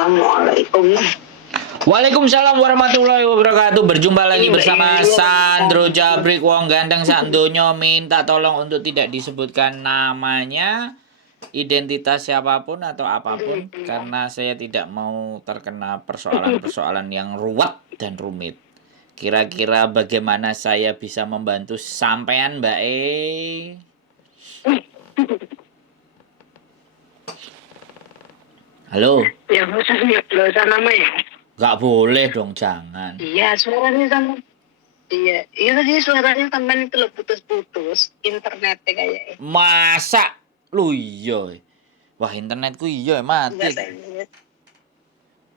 Assalamualaikum. Waalaikumsalam warahmatullahi wabarakatuh. Berjumpa lagi bersama Sandro Jabrik wong ganteng sak donya, minta tolong untuk tidak disebutkan namanya, identitas siapapun atau apapun, karena saya tidak mau terkena persoalan-persoalan yang ruwet dan rumit. Kira-kira bagaimana saya bisa membantu sampean, Mbak E? Halo? Ya, masa dosa nama ya? Gak boleh dong, jangan. Iya, suaranya sama. Iya, tadi suaranya sampai itu lo putus-putus. Internetnya kayaknya. Masa? Lu iya. Wah, internetku iya mati. Enggak saya.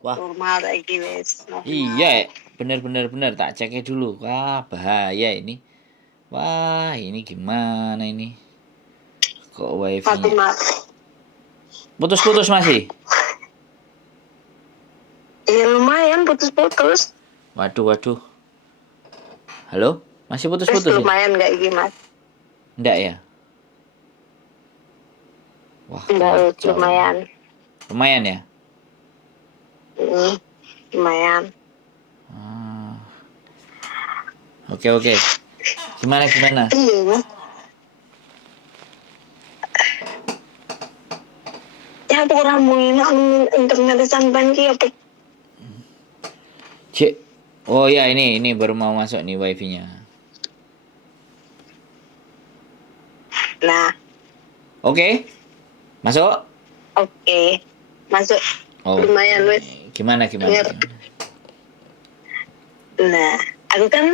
Wah. Normal lagi wes. Iya, bener tak ceknya dulu. Wah, bahaya ini. Wah, ini gimana ini? Kok wifi? Putus-putus masih? Iya lumayan putus-putus. Waduh. Halo? Masih putus-putus? Lumayan nggak ini mas? Enggak ya? Wah, enggak, kacau. Lumayan. Lumayan ya? Lumayan. Oke. Gimana? Iya. Ya aku ramuin internet sampai ki apa? Cek. Oh ya, ini baru mau masuk nih wifi-nya. Nah. Oke. Masuk? Oke. Masuk. Oh, lumayan wes. Gimana? Nah, aku kan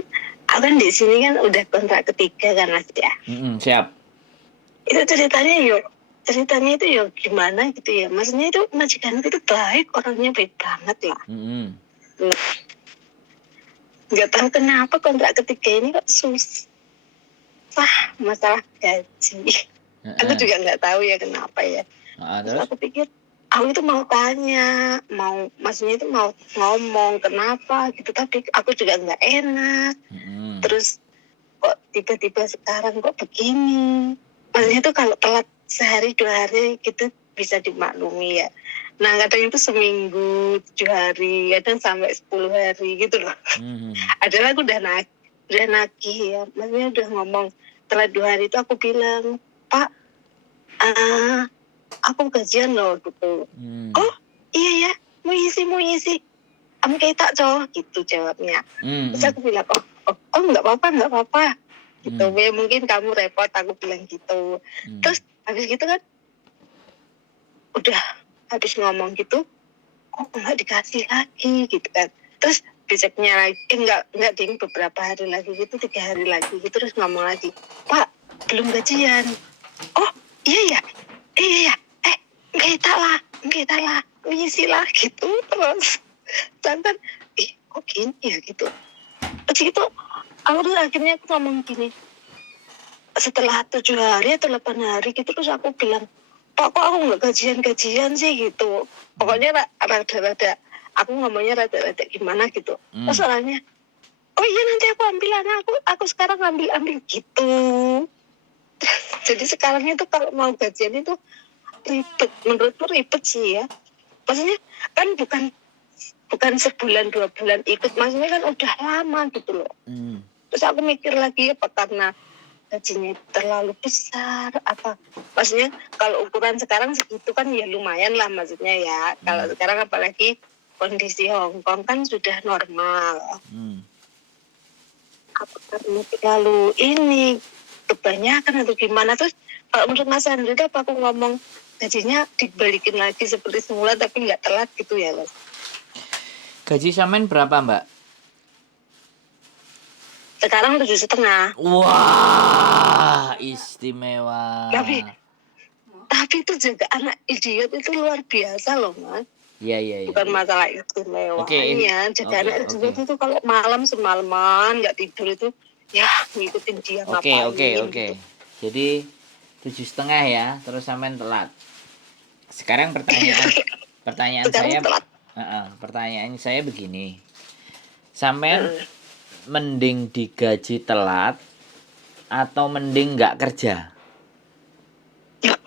di sini kan udah kontrak ketiga kan mas ya. Siap. Itu ceritanya itu gimana gitu ya. Maksudnya itu majikan itu baik, orangnya baik banget lah. Nah, nggak tahu kenapa kontrak ketiga ini kok susah masalah gaji. Aku juga nggak tahu ya kenapa ya. Terus aku pikir aku itu mau tanya, maksudnya itu mau ngomong kenapa gitu, tapi aku juga nggak enak. Terus kok tiba-tiba sekarang kok begini. Maksudnya itu kalau telat sehari 2 hari gitu bisa dimaklumi ya. Nah kadang itu seminggu 7 hari, kadang sampai 10 hari gitu loh. Adalah aku udah nagih ya, maksudnya udah ngomong telat 2 hari itu aku bilang, Pak, aku gajian loh gitu. Oh iya ya, mau isi. Kayak tak cowok gitu jawabnya. Terus aku bilang, oh nggak apa-apa. Gitu, ya mungkin kamu repot, aku bilang gitu. Terus habis gitu kan, udah habis ngomong gitu, kok nggak dikasih lagi gitu kan. Terus besoknya lagi, nggak ding, beberapa hari lagi gitu, 3 hari lagi gitu, terus ngomong lagi, Pak, belum gajian. Oh iya ya, enggak lah, ngisi lah gitu. Terus santan, kok gini ya gitu. Terus gitu, aku tuh akhirnya aku ngomong gini, setelah 7 hari atau 8 hari gitu, terus aku bilang, Pak, kok aku nggak gajian sih gitu. Pokoknya rada-rada, aku ngomongnya rada-rada gimana gitu. Terus orangnya, oh iya nanti aku ambil aku sekarang ambil gitu. Jadi sekarang itu kalau mau gajian itu ribet, menurutku ribet sih ya. Maksudnya kan bukan sebulan 2 bulan ikut, maksudnya kan udah lama gitu loh. Terus aku mikir lagi, apa karena gajinya terlalu besar apa, maksudnya kalau ukuran sekarang segitu kan ya lumayan lah maksudnya ya. Kalau sekarang apalagi kondisi Hong Kong kan sudah normal. Apa karena terlalu ini kebanyakan atau gimana? Terus kalau menurut Mas Andri apa aku ngomong gajinya dibalikin lagi seperti semula tapi nggak telat gitu ya Mas? Gaji sampean berapa Mbak? Sekarang 7,5. Wah, istimewa. Tapi itu juga anak idiot itu luar biasa loh Mas. Iya. Bukan masalah istimewanya. Jaga anak idiot itu kalau malam semalaman nggak tidur itu ya ngikutin dia ngapain. Oke. Jadi 7,5 ya, terus sampean telat. Sekarang pertanyaan saya begini. Sampean mending digaji telat atau mending nggak kerja? Ya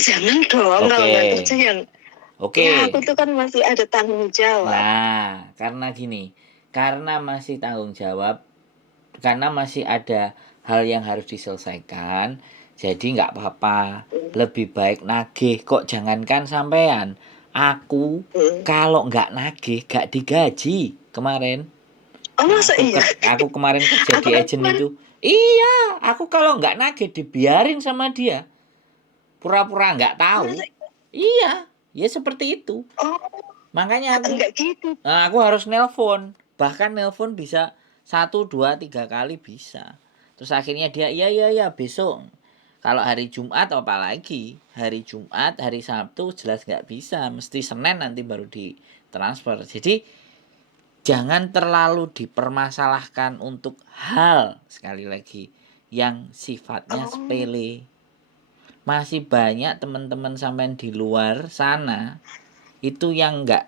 jangan dong. Kalau nggak kerja yang Oke. aku tuh kan masih ada tanggung jawab. Nah, karena gini, karena masih tanggung jawab, karena masih ada hal yang harus diselesaikan, jadi nggak apa-apa. Lebih baik nagih. Kok jangankan sampean, aku kalau nggak nagih, nggak digaji kemarin. Oh, masa iya? Aku kemarin kerja Aku di kan agent kemarin, itu. Iya, aku kalau nggak nagih dibiarin sama dia. Pura-pura nggak tahu. masa, Iya, ya seperti itu. oh, Makanya enggak gitu. aku harus nelpon. Bahkan nelpon bisa 1, 2, 3 kali bisa. Terus akhirnya dia iya besok. Kalau hari Jumat apalagi hari Jumat, hari Sabtu jelas nggak bisa. Mesti Senin nanti baru ditransfer. Jadi jangan terlalu dipermasalahkan untuk hal sekali lagi yang sifatnya Oh, sepele. Masih banyak teman-teman sampean di luar sana itu yang nggak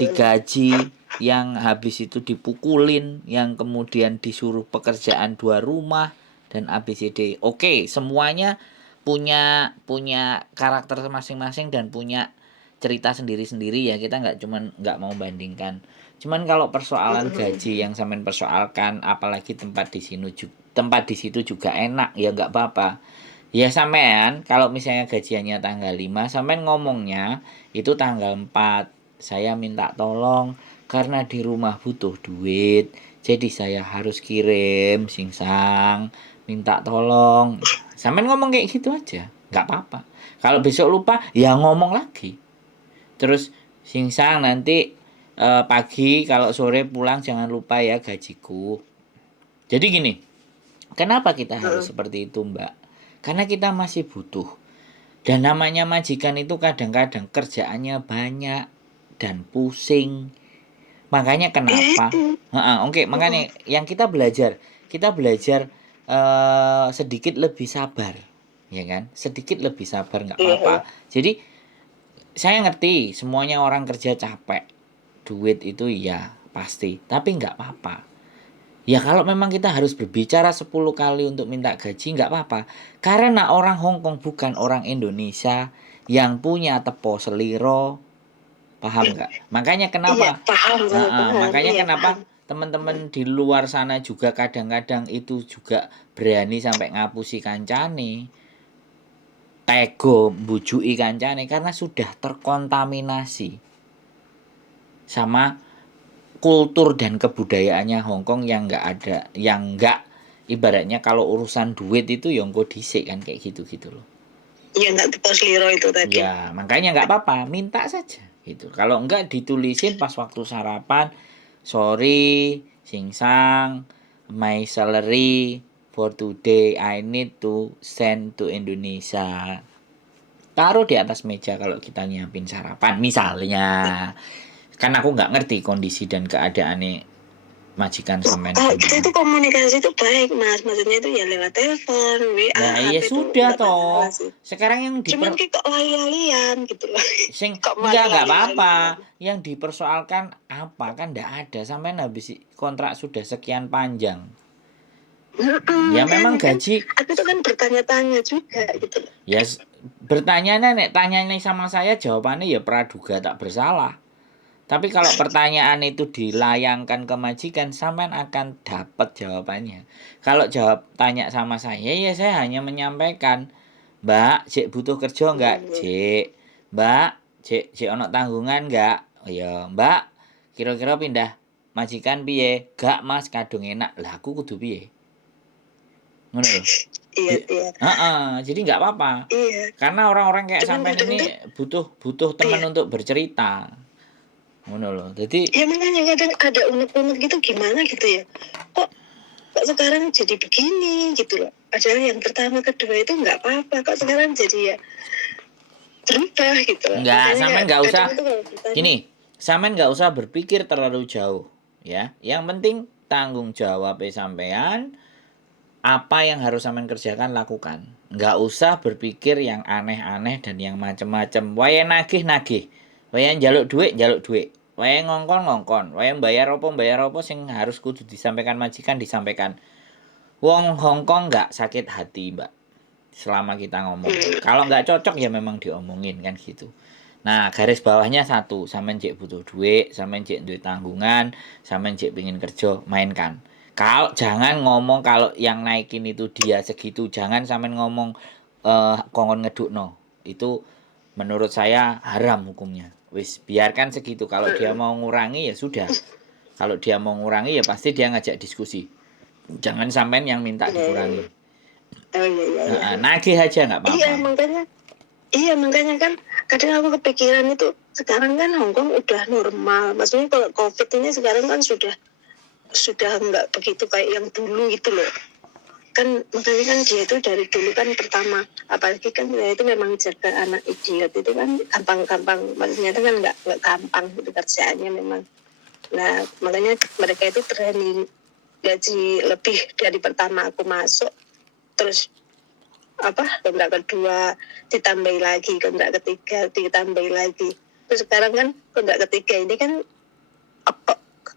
digaji, yang habis itu dipukulin, yang kemudian disuruh pekerjaan 2 rumah dan ABCD. Oke, semuanya punya punya karakter masing-masing dan punya cerita sendiri-sendiri ya. Kita nggak mau bandingkan. Cuman kalau persoalan gaji yang sampean persoalkan, apalagi tempat di situ juga enak, ya nggak apa-apa. Ya sampean kalau misalnya gajiannya tanggal 5, sampean ngomongnya itu tanggal 4. Saya minta tolong karena di rumah butuh duit. Jadi saya harus kirim singsang, minta tolong. Sampean ngomong kayak gitu aja, nggak apa-apa. Kalau besok lupa, ya ngomong lagi. Terus singsang nanti pagi kalau sore pulang jangan lupa ya gajiku. Jadi gini, kenapa kita harus seperti itu, Mbak? Karena kita masih butuh. Dan namanya majikan itu kadang-kadang kerjaannya banyak dan pusing. Makanya kenapa? Oke, makanya yang kita belajar sedikit lebih sabar, ya kan? Sedikit lebih sabar nggak apa-apa. Jadi saya ngerti semuanya orang kerja capek, duit itu ya pasti, tapi nggak apa-apa. Ya kalau memang kita harus berbicara 10 kali untuk minta gaji nggak apa-apa. Karena orang Hongkong bukan orang Indonesia yang punya tepo seliro. Paham nggak? Makanya iya, kenapa? paham, paham, Makanya iya, kenapa paham. teman-teman di luar sana juga kadang-kadang itu juga berani sampai ngapusi kancane. Tego mbujui kancane karena sudah terkontaminasi sama kultur dan kebudayaannya Hongkong yang nggak ada, yang nggak ibaratnya kalau urusan duit itu yang kok dhisik kan kayak gitu-gitu loh. Iya, nggak tepat seliro itu tadi. Ya makanya nggak apa-apa, minta saja gitu. Kalau enggak ditulisin pas waktu sarapan, sorry singsang, my salary for today I need to send to Indonesia. Taruh di atas meja kalau kita nyiapin sarapan misalnya. Kan aku nggak ngerti kondisi dan keadaannya majikan semen. Oh, kita itu komunikasi itu baik, Mas. Maksudnya itu ya lewat telepon, WA, Nah, iya HP itu sudah nggak toh. masalah sih. Sekarang yang Cuman kok lali-lalian gitu loh. Kok enggak lali-lalian. apa-apa. Yang dipersoalkan apa kan enggak ada sampai habis kontrak sudah sekian panjang. Ya memang kan, gaji. aku tuh kan bertanya-tanya juga gitu loh. Ya bertanya nek tanyanya sama saya jawabannya ya praduga tak bersalah. Tapi kalau pertanyaan itu dilayangkan ke majikan, sampean akan dapat jawabannya. Kalau tanya sama saya, ya saya hanya menyampaikan, Mbak, cek butuh kerja enggak? Cek. Mbak, cek ono tanggungan enggak? Oh ya, Mbak, kira-kira pindah majikan piye? Gak Mas, kadung enak. Lah aku kudu piye? Ngono lho. Iya. Jadi enggak apa-apa. Iya. Karena orang-orang kayak Cuman sampean ini butuh teman untuk bercerita. Ngono loh. Jadi ya makanya kadang ada unek-unek gitu gimana gitu ya. Kok sekarang jadi begini gitu loh. Padahal yang pertama kedua itu nggak apa-apa. Kok sekarang jadi ya berubah gitu loh. enggak, sampean enggak usah. Gini. Gini, sampean enggak usah berpikir terlalu jauh, ya. Yang penting tanggung jawab sampean, apa yang harus sampean kerjakan lakukan. Enggak usah berpikir yang aneh-aneh dan yang macem-macem. Wae nagih. Wae njaluk duit. Wae ngongkon. Wae bayar apa sing harus kudu disampaikan majikan disampaikan. Wong Hongkong enggak sakit hati, Mbak. Selama kita ngomong. Kalau nggak cocok ya memang diomongin kan gitu. Nah, garis bawahnya satu, sampean cek butuh duit, sampean cek duit tanggungan, sampean cek pengen kerja, mainkan. Kalau jangan ngomong kalau yang naikin itu dia segitu, jangan sampean ngomong kongkon ngedukno. Itu menurut saya haram hukumnya. Wis, biarkan segitu. Kalau dia mau ngurangi ya sudah. Kalau dia mau ngurangi ya pasti dia ngajak diskusi. Jangan sampean yang minta dikurangi. Oh iya. Nagih aja nggak Iya apa-apa. makanya kan kadang aku kepikiran itu sekarang kan Hong Kong udah normal. Maksudnya kalau COVID ini sekarang kan sudah nggak begitu kayak yang dulu gitu loh. Kan makanya kan dia itu dari dulu kan pertama, apalagi kan dia itu memang jaga anak idiot itu kan gampang, maksudnya itu kan nggak gampang itu kerjaannya memang. Nah makanya mereka itu berani gaji lebih dari pertama aku masuk, terus kontrak kedua ditambahi lagi, kontrak ketiga ditambahi lagi, terus sekarang kan kontrak ketiga ini kan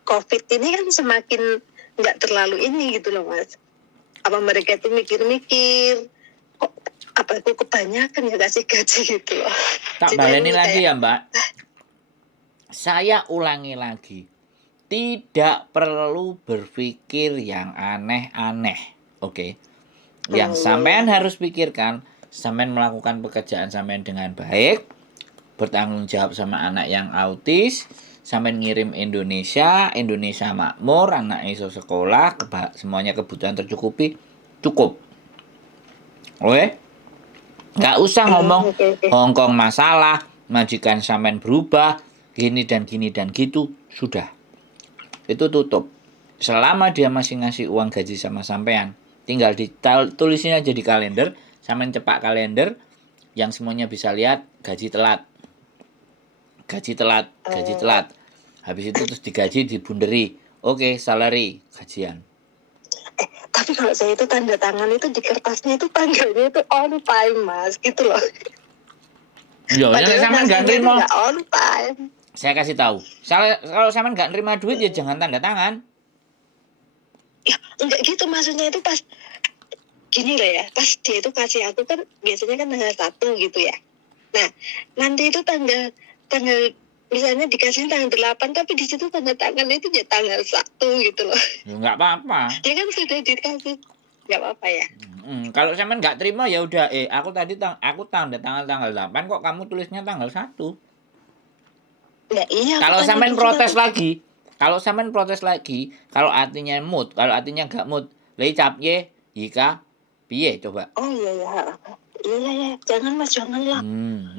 COVID ini kan semakin nggak terlalu ini gitu loh Mas. Apa mereka itu mikir-mikir kok aku kebanyakan ya kasih gaji gitu loh. Tak Jadi baleni aku lagi kayak, ya Mbak. Saya ulangi lagi. Tidak perlu berpikir yang aneh-aneh. Oke. Yang sampean harus pikirkan, sampean melakukan pekerjaan sampean dengan baik, bertanggung jawab sama anak yang autis, sampean ngirim Indonesia makmur, anak iso sekolah, semuanya kebutuhan tercukupi, cukup. Oke? Nggak usah ngomong oke. Hongkong masalah, majikan sampean berubah, gini dan gitu, sudah. Itu tutup. Selama dia masih ngasih uang gaji sama sampean, tinggal ditulisin aja di kalender, sampean cepak kalender, yang semuanya bisa lihat gaji telat. Habis itu terus digaji, dibunderi. Oke, salary, gajian. Tapi kalau saya itu tanda tangan itu di kertasnya itu tanggalnya itu on time Mas, gitu loh. Padahal sampean nggak nerima. Nggak on time. Saya kasih tahu. Kalau sampean nggak nerima duit ya jangan tanda tangan. Ya enggak gitu, maksudnya itu pas gini loh ya, pas dia itu kasih aku kan biasanya kan tanggal 1 gitu ya. Nah nanti itu tanggal misalnya dikasih tanggal 8, tapi di situ tanda tangan itu ya tanggal 1 gitu loh. Ya nggak apa-apa. Dia kan sudah dikasih, nggak apa-apa ya. Kalau sampean nggak terima ya udah, aku tanda tanggal 8 kok kamu tulisnya tanggal 1. Nah, iya. Kalau sampean protes lagi, kalau artinya mood, kalau artinya nggak mood, lei cap ye, ika, piye coba. Oh iya. Iya, jangan Mas, jangan lah.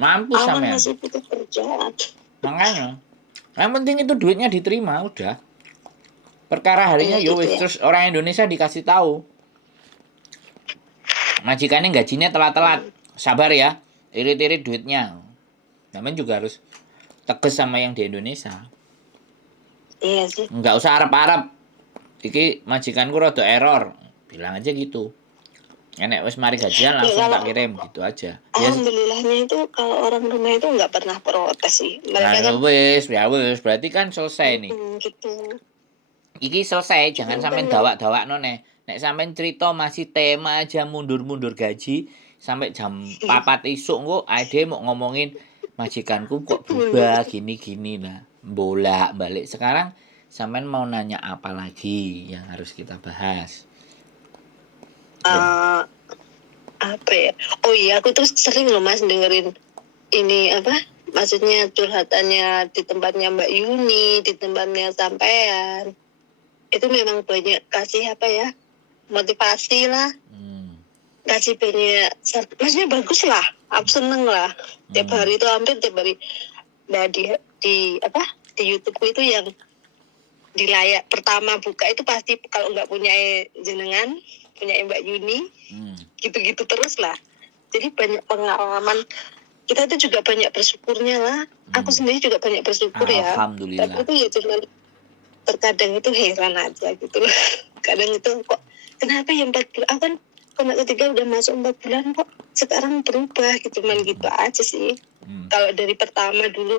Mampus Awan sampean. masih butuh kerjaan. Makanya, yang penting itu duitnya diterima, udah. Perkara harinya Iya, wis, gitu ya. terus orang Indonesia dikasih tahu. Majikannya gajinya telat-telat, sabar ya, irit-irit duitnya. Namanya juga harus tegas sama yang di Indonesia. Iya sih. Nggak usah arep-arep. Iki majikanku rada error. Bilang aja gitu. Enek wis mari gajian langsung tak kirim gitu aja. Alhamdulillahnya itu kalau orang rumah itu nggak pernah protes sih. Mereka kan wis, berarti kan selesai nih. gitu. Iki selesai, jangan sampean dawak-dawakno nek. Nek sampean cerita masih tema aja mundur-mundur gaji sampai jam 4 isuk kok ade mau ngomongin majikanku kok berubah gini-gini lah. Bolak-balik. Sekarang sampean mau nanya apa lagi yang harus kita bahas? Apa ya? Oh iya, aku tuh sering loh Mas dengerin ini maksudnya curhatannya di tempatnya Mbak Yuni, di tempatnya sampean. Itu memang banyak kasih motivasi lah. Kasih banyak, maksudnya bagus lah. Aku seneng lah. Tiap hari itu hampir tiap hari. Nah di YouTube itu yang di layar pertama buka itu pasti kalau nggak punya jenengan, punya Mbak Yuni, gitu-gitu terus lah. Jadi banyak pengalaman. Kita itu juga banyak bersyukurnya lah. Aku sendiri juga banyak bersyukur ya. Alhamdulillah. Tapi itu ya cuma terkadang itu heran aja gitu loh. Kadang itu kok kenapa ya 4 bulan? Aku kan kontrak ketiga udah masuk 4 bulan kok sekarang berubah gitu, cuman gitu aja sih. Kalau dari pertama dulu,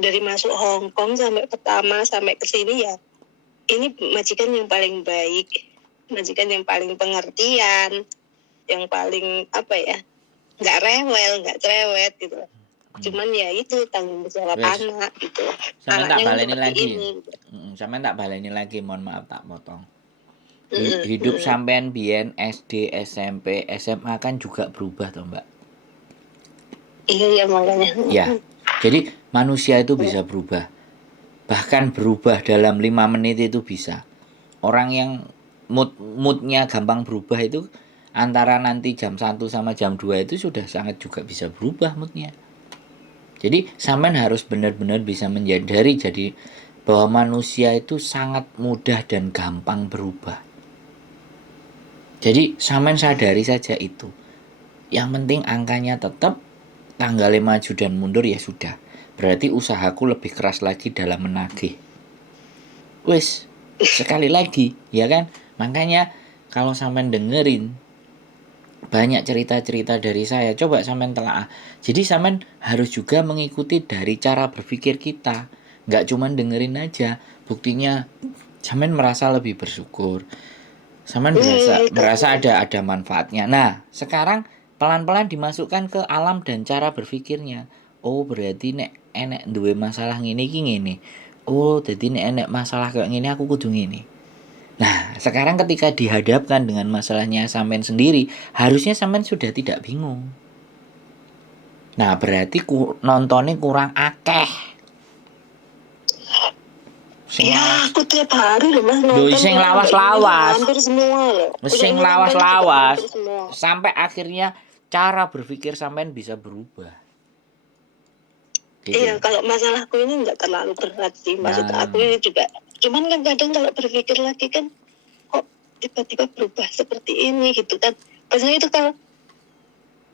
dari masuk Hong Kong sampai pertama sampai ke sini ya, ini majikan yang paling baik, majikan yang paling pengertian, yang paling nggak rewel, nggak cerewet gitu. Cuman ya itu tanggung jawab Wes, anak gitu. sampean tak Anaknya kan baleni seperti lagi. ini. Sampean tak baleni lagi, mohon maaf tak potong. Mm-mm, Hidup mm-mm. sampean biyen SD, SMP, SMA kan juga berubah toh, Mbak. Iya makanya. Ya. Jadi manusia itu bisa berubah. Bahkan berubah dalam 5 menit itu bisa. Orang yang moodnya gampang berubah itu antara nanti jam 1 sama jam 2 itu sudah sangat juga bisa berubah moodnya. Jadi sampean harus benar-benar bisa menyadari jadi bahwa manusia itu sangat mudah dan gampang berubah. Jadi sampean sadari saja itu. Yang penting angkanya tetap, tanggalnya maju dan mundur ya sudah. Berarti usahaku lebih keras lagi dalam menagih. Wes, sekali lagi, ya kan? Makanya kalau sampean dengerin banyak cerita-cerita dari saya, coba sampean telaah. Jadi sampean harus juga mengikuti dari cara berpikir kita. Nggak cuma dengerin aja. Buktinya sampean merasa lebih bersyukur. Sampean merasa ada manfaatnya. Nah, sekarang pelan-pelan dimasukkan ke alam dan cara berpikirnya. Oh, berarti nek enek duwe masalah ngene iki ngene. Oh, jadi nek enek masalah kayak ngene aku kudu ngene. Nah, sekarang ketika dihadapkan dengan masalahnya sampean sendiri, harusnya sampean sudah tidak bingung. Nah, berarti nontonnya kurang akeh. Ya, aku tiap hari loh Mas nonton. Doi sing lawas-lawas. Hampir semua loh. Sing lawas-lawas. Sampai akhirnya cara berpikir sampean bisa berubah. Gitu. Iya, kalau masalahku ini nggak terlalu berat sih. Maksud aku ini juga. Cuman kan kadang kalau berpikir lagi kan, kok tiba-tiba berubah seperti ini gitu kan. Maksudnya itu kalau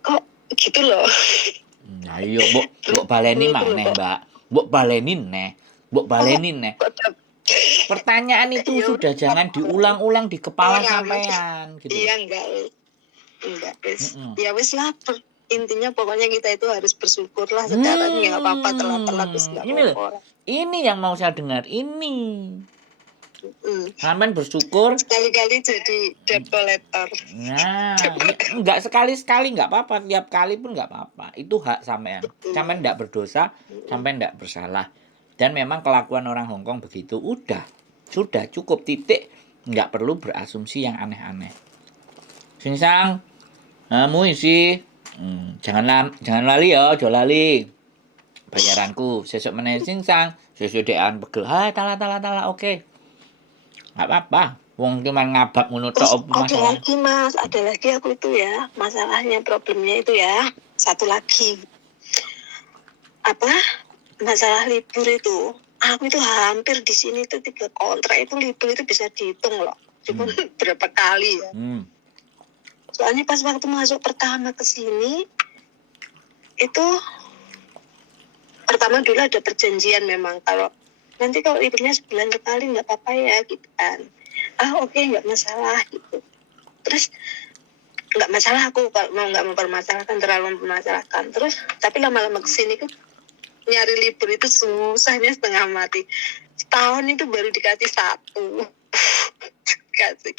kok gitu loh. Nah iya, mbok baleni maneh, Mbak. Mbok balenin neh. Pertanyaan itu sudah jangan diulang-ulang di kepala sampean gitu. Iya enggak wis. Ya wis lah. Intinya pokoknya kita itu harus bersyukur lah sekarang. Ya nggak apa-apa telat-telat wis nggak apa-apa. Ini yang mau saya dengar ini. Sampean bersyukur. Sekali-kali jadi debt collector. Nah, enggak sekali-sekali enggak apa-apa, tiap kali pun enggak apa-apa. Itu hak sampean. Sampean enggak berdosa, sampean enggak bersalah. Dan memang kelakuan orang Hongkong begitu, sudah cukup titik, enggak perlu berasumsi yang aneh-aneh. Singsang, kamu isi, jangan lali ya, ojo lali. Bayaranku, sesuk meneh singsang, sesuk dekan pegel. Hai, tala, oke. Enggak apa-apa. Wong cuman ngabak ngono tok masalah. Ada lagi Mas, ada lagi aku itu ya, masalahnya problemnya itu ya. Satu lagi. Apa? Masalah libur itu. Aku itu hampir di sini tuh 3 kontrak itu libur itu bisa dihitung loh. Cuma berapa kali ya. Soalnya pas waktu masuk pertama ke sini itu pertama dulu ada perjanjian memang kalau nanti kalau liburnya sebulan sekali nggak apa-apa ya gitu kan. Oke, nggak masalah gitu. Terus nggak masalah aku kalau mau nggak mempermasalahkan terlalu mempermasalahkan. Terus tapi lama-lama kesini kan nyari libur itu susahnya setengah mati. Setahun itu baru dikasih 1. Kasih.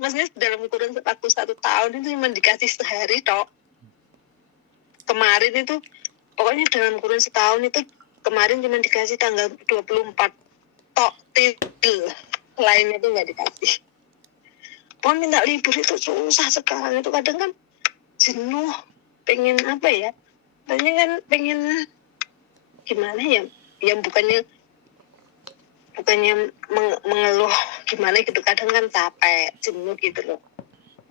Maksudnya dalam kurun waktu 1 tahun itu cuma dikasih sehari tok. Kemarin itu pokoknya dalam kurun setahun itu kemarin cuma dikasih tanggal 24 tok titel. Lainnya itu nggak dikasih. Mau minta libur itu susah sekarang itu kadang kan jenuh, pengen apa ya? Kan pengen gimana ya? Yang bukannya mengeluh gimana gitu, kadang kan capek, jenuh gitu loh.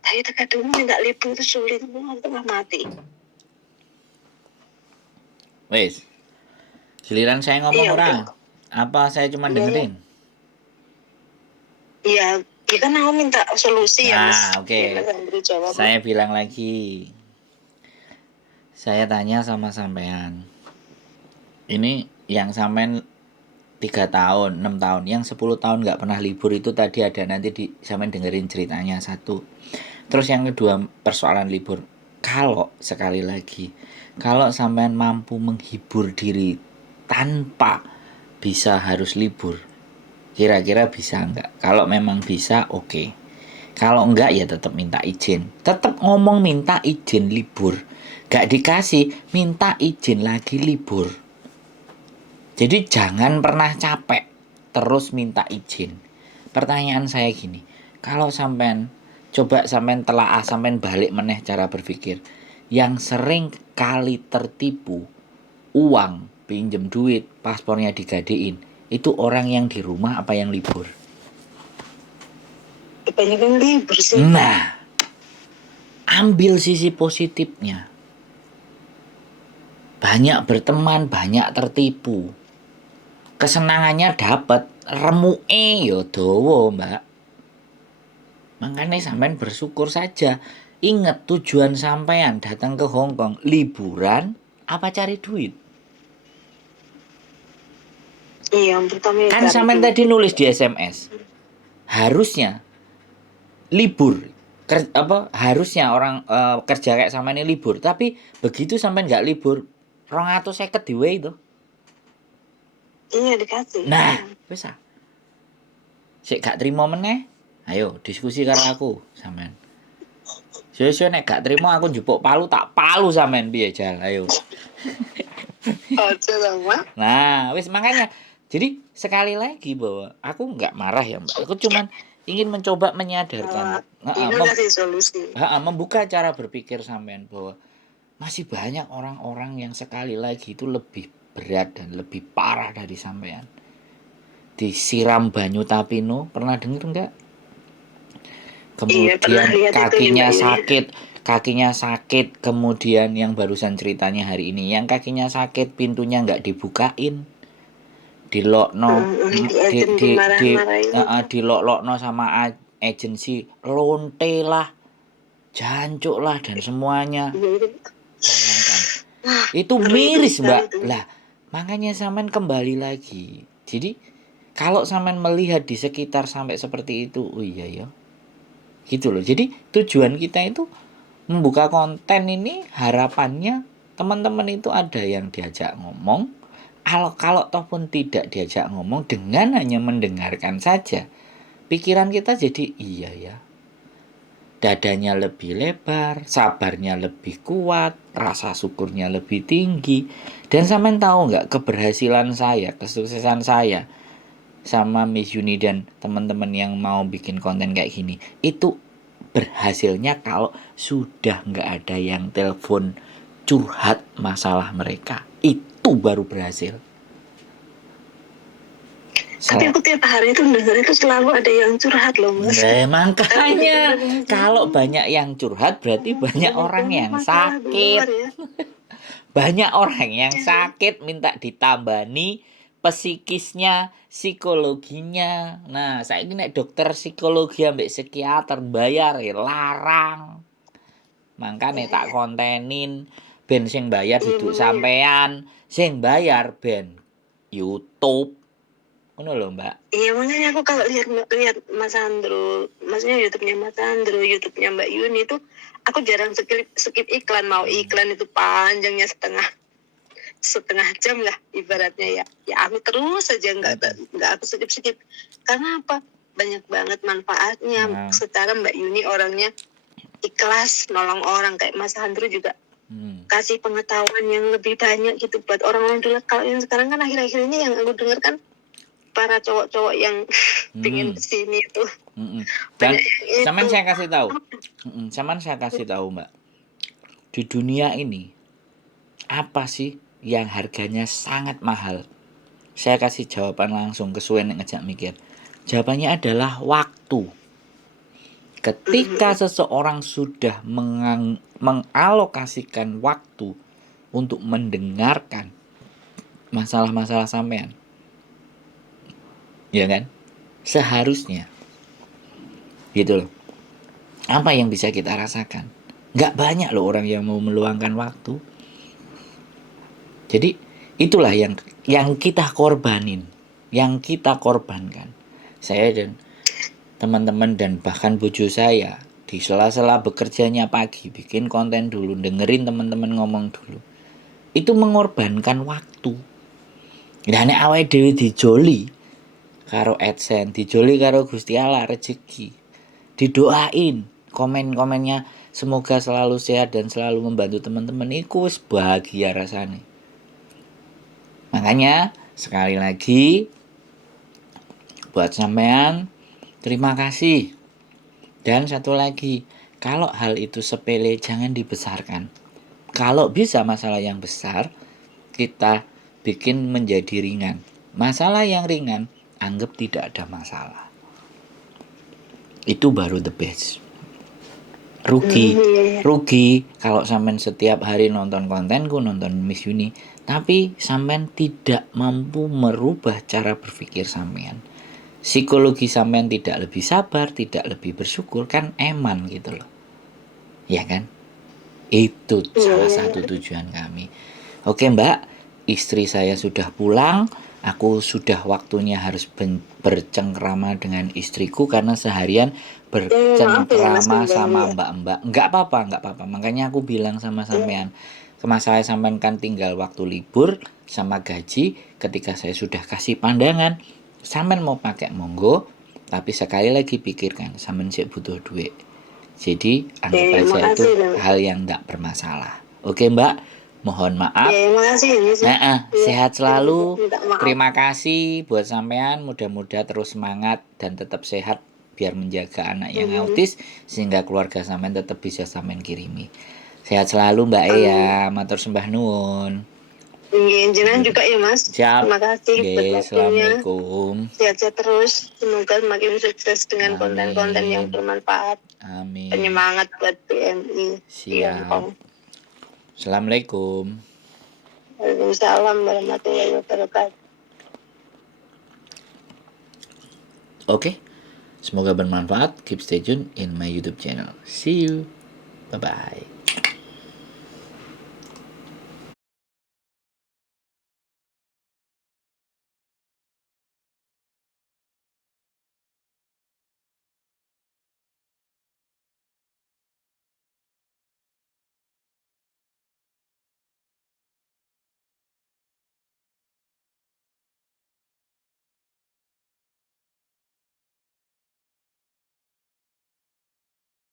Tapi kadang minta libur itu sulit, tengah mati. Wes, giliran saya ngomong orang. Apa saya cuma dengerin? Iya, ya kan aku minta solusi ya Mas. Oke. Saya bilang lagi. Saya tanya sama sampean. Ini yang sampean 3 tahun, 6 tahun, yang 10 tahun nggak pernah libur itu tadi ada nanti sampean dengerin ceritanya satu. Terus yang kedua persoalan libur. Kalau sekali lagi, kalau sampean mampu menghibur diri tanpa bisa harus libur, kira-kira bisa enggak? Kalau memang bisa, oke. Kalau enggak ya tetap minta izin. Tetap ngomong minta izin libur. Gak dikasih, minta izin lagi libur. Jadi jangan pernah capek terus minta izin. Pertanyaan saya gini, kalau sampean coba sampean telaah, sampean balik meneh cara berpikir, yang sering kali tertipu uang, pinjem duit, paspornya digadein, itu orang yang di rumah apa yang libur? Kebanyakan libur sih. Nah, ambil sisi positifnya. Banyak berteman, banyak tertipu. Kesenangannya dapat, remuke yo dawa, Mbak. Makanya sampean bersyukur saja. Ingat tujuan sampean datang ke Hong Kong liburan apa cari duit? Iya, yang pertama Kan sampean tadi nulis di SMS. Harusnya libur. Harusnya orang kerja kayak sama ini libur, tapi begitu sampean nggak libur, 250 di way itu. Iya dikasih. Nah, bisa. Sik gak terima meneh, ayo diskusi karo aku sampean. Sio-sio nek gak terima aku njupuk palu, tak palu sampean piye jal, ayo. Ojo sama. Nah, wis makanya. Jadi sekali lagi bahwa aku nggak marah ya, Mbak. Aku cuman ingin mencoba menyadarkan. Ini kasih solusi. Membuka cara berpikir sampean bahwa masih banyak orang-orang yang sekali lagi itu lebih berat dan lebih parah dari sampean. Disiram banyu tapino, pernah denger enggak? Kemudian kakinya sakit, kemudian yang barusan ceritanya hari ini, yang kakinya sakit pintunya nggak dibukain, dilokno, dilok-lokno sama agensi, lonte lah, jancuk lah dan semuanya. Bayangkan. Itu miris, Mbak. Lah, makanya sampean kembali lagi. Jadi kalau sampean melihat di sekitar sampai seperti itu, oh iya ya. Gitu loh. Jadi tujuan kita itu membuka konten ini harapannya teman-teman itu ada yang diajak ngomong. Kalau toh pun tidak diajak ngomong, dengan hanya mendengarkan saja, pikiran kita jadi iya ya. Dadanya lebih lebar, sabarnya lebih kuat, rasa syukurnya lebih tinggi. Dan sampean tahu nggak keberhasilan saya, kesuksesan saya sama Miss Yuni dan teman-teman yang mau bikin konten kayak gini, itu berhasilnya kalau sudah nggak ada yang telepon curhat masalah mereka, itu baru berhasil. Tapi aku tiap hari itu dengar itu selalu ada yang curhat loh Mas. Makanya kalau banyak yang curhat berarti banyak orang yang sakit. Banyak orang yang sakit minta ditambani psikisnya, psikologinya. Nah, saya ini dokter psikologi ambek psikiater bayar ya larang. Makanya tak kontenin ben sing bayar duduk sampean, sing bayar ben YouTube. Ngono lho, Mbak. Iya, makanya aku kalau lihat Mas Andro, maksudnya YouTube-nya Mas Andro, YouTube-nya Mbak Yuni itu aku jarang skip iklan. Mau iklan itu panjangnya setengah jam lah ibaratnya ya aku terus saja nggak aku skip karena apa, banyak banget manfaatnya. Secara Mbak Yuni orangnya ikhlas nolong orang, kayak Mas Andro juga kasih pengetahuan yang lebih banyak gitu buat orang-orang dulu. Kalau yang sekarang kan akhir-akhir ini yang aku dengar kan para cowok-cowok yang pingin kesini itu. Dan sampean saya kasih tahu. Mbak. Di dunia ini apa sih yang harganya sangat mahal? Saya kasih jawaban langsung, kesuwen ngejak mikir. Jawabannya adalah waktu. Ketika seseorang sudah mengalokasikan waktu untuk mendengarkan masalah-masalah sampean, ya kan? Seharusnya gitu loh. Apa yang bisa kita rasakan? Nggak banyak loh orang yang mau meluangkan waktu. Jadi itulah yang kita korbanin, yang kita korbankan. Saya dan teman-teman dan bahkan bojo saya di sela-sela bekerjanya pagi bikin konten dulu, dengerin teman-teman ngomong dulu. Itu mengorbankan waktu. Dan nek awake dhewe dijoli karo AdSense, dijoli karo Gusti Allah rezeki, didoain, komen-komennya semoga selalu sehat dan selalu membantu teman-teman, iku wis bahagia rasanya. Makanya sekali lagi buat sampean terima kasih. Dan satu lagi, kalau hal itu sepele jangan dibesarkan. Kalau bisa masalah yang besar kita bikin menjadi ringan. Masalah yang ringan anggap tidak ada masalah. Itu baru the best. Rugi kalau sampean setiap hari nonton kontenku, nonton Miss Yuni, tapi sampean tidak mampu merubah cara berpikir sampean. Psikologi sampean tidak lebih sabar, tidak lebih bersyukur, kan eman gitu loh. Ya kan? Itu salah satu tujuan kami. Oke Mbak, istri saya sudah pulang. Aku sudah waktunya harus bercengkrama dengan istriku karena seharian bercengkrama sama mbak-mbak. Enggak apa-apa. Makanya aku bilang sama sampean, saya sampaikan tinggal waktu libur sama gaji. Ketika saya sudah kasih pandangan, sampean mau pakai monggo, tapi sekali lagi pikirkan, sampean sih butuh duit. Jadi anggap aja itu hal yang enggak bermasalah. Oke Mbak, mohon maaf. Sehat selalu. Terima kasih buat sampean. Mudah-mudahan terus semangat dan tetap sehat biar menjaga anak yang autis sehingga keluarga sampean tetap bisa sampean kirimi. Sehat selalu Mbak ya. Matur sembah nuwun. Jenengan juga ya Mas. Siap. Terima kasih buat waktunya. Assalamualaikum. Sehat-sehat terus. Semoga semakin sukses dengan konten-konten yang bermanfaat. Amin. Penyemangat buat PMI. Siap. Assalamualaikum. Waalaikumsalam warahmatullahi wabarakatuh. Oke. Semoga bermanfaat. Keep stay tune in my YouTube channel. See you. Bye-bye.